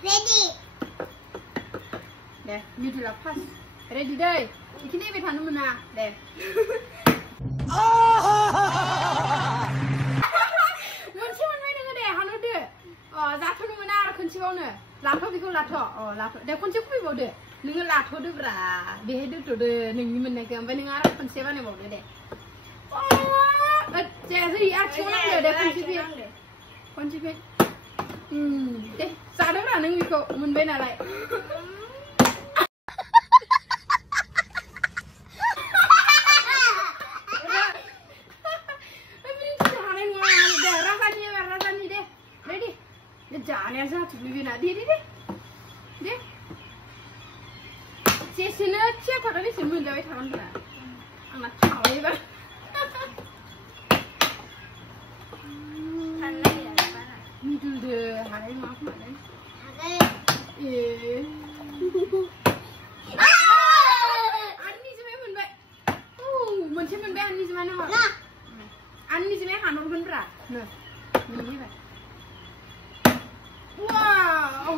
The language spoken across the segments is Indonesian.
Ready. Deh, judul apa? Ready deh. Ini betul mana? Deh. Munci mana dengan deh? Hanu deh. Oh, jatuh mana? Kunci mana? Lato biku lato. Oh, lato. Deh kunci kubi bau deh. Dengan lato deh bra. Deh itu deh. Nengi mana ke? Ambil nengar kunci mana bau deh. Oh, jadi acuan deh kunci bi. Kunci bi. Deh, sadar lah nengi kok munbe nalai. Jangan asal tu bibi nak dia. Sini cek pada ni semua dah tahan dah. Anak tahu ni ber. Kan lagi ada mana? Ni tu deh, hari maaf mana? Ada. Ani semua pun baik. Macam pun baik ani semua nak. Nah. Ani semua hanor pun berat. Nah, ni baik. Wow.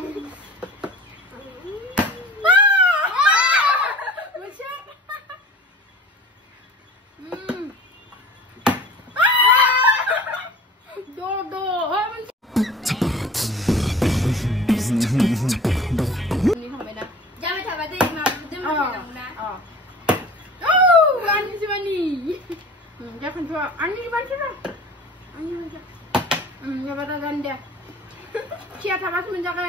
Ini sampai dah. Jangan coba deh, mau Ani si Mani. Jangan coba. Ani di mana tu? Ani mana? Ya pada ganda. Kia tapas menjaga.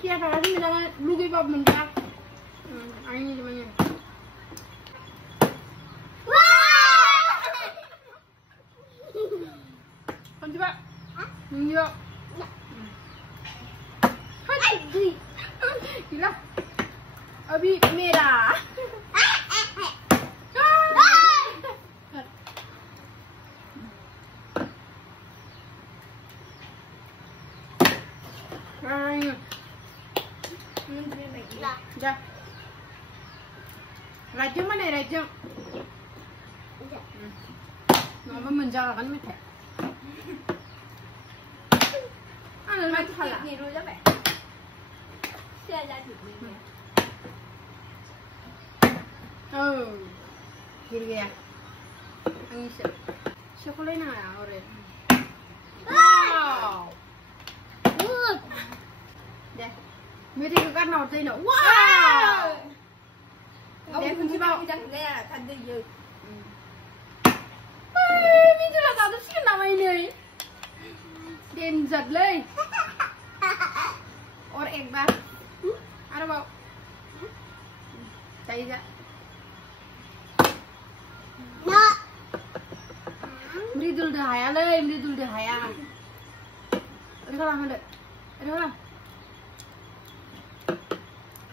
Kia tapas menjaga. Lugi bab menjaga. Ani di mana? Kan coba. Ya. Gila. Abi merah. Dah. Rajam mana rajam? Mama menjaga kan macam. Anak macam salah. Ni dulu apa? Siapa jadi ni? Oh, gini ya. Angin sih. Sekolah ni ada orang. Wow. Good. Deh. Mereka tu kan nak jadi nak. Wow. Deh kunci bau. Jangan deh, tak ada je. Ni jelas tak ada sih nama ini. Denjat leh. Or ek bar. Ada bau. Cai je. Nak. Mridul dah haya leh, mridul dah haya. Ada orang ada. Ada orang.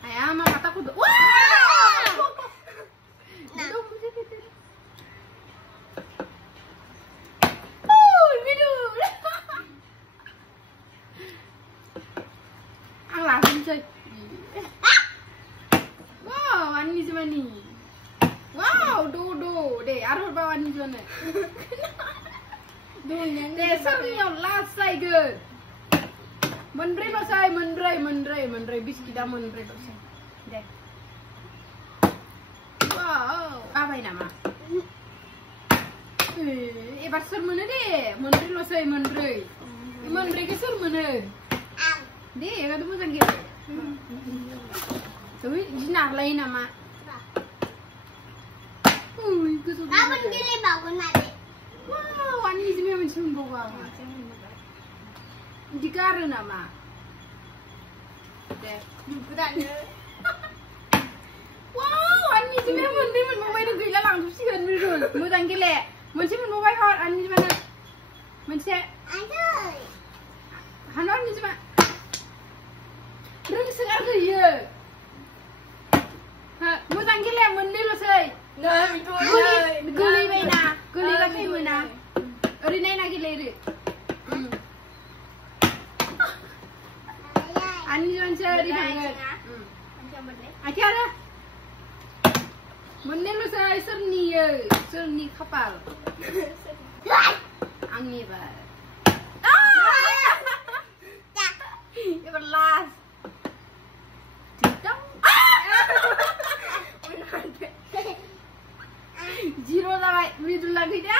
Haya mah kataku tu. Wah! Nah. Mridul. Ang langsung coy. Wow, ani semua ni. Wow, do. Deh, arut bawa ni semua ni. Deh, sebenarnya last saya ke. Menrei lo saya, menrei. Biskit dah menrei lo saya. Deh. Wow, apa ini nama? Pasal mana deh? Menrei lo saya, menrei. Menrei ke sur mana? Deh, yang tu pun sakit. Tapi jinak lain nama. Apa ni le bawa nak? Wow, ani semua macam bawa. Dikar nama. Deh. Bukan ni. Wow, ani semua mandi mobile tu gila langsung sih kan mirul. Mudah gila. Macam mobile hot ani semua. Macam. Ada. Hanon ni semua. Terus sekarang tu ya. Ha, mudah gila mandi lo say. Nah, Guli mana? Guli lagi mana? Ori nai lagi lere. Ani jangan cari banget. Macam mana? Acara. Mandi lo say serni kapal. Angin bar. Zero जाबाय मिडल लागै दा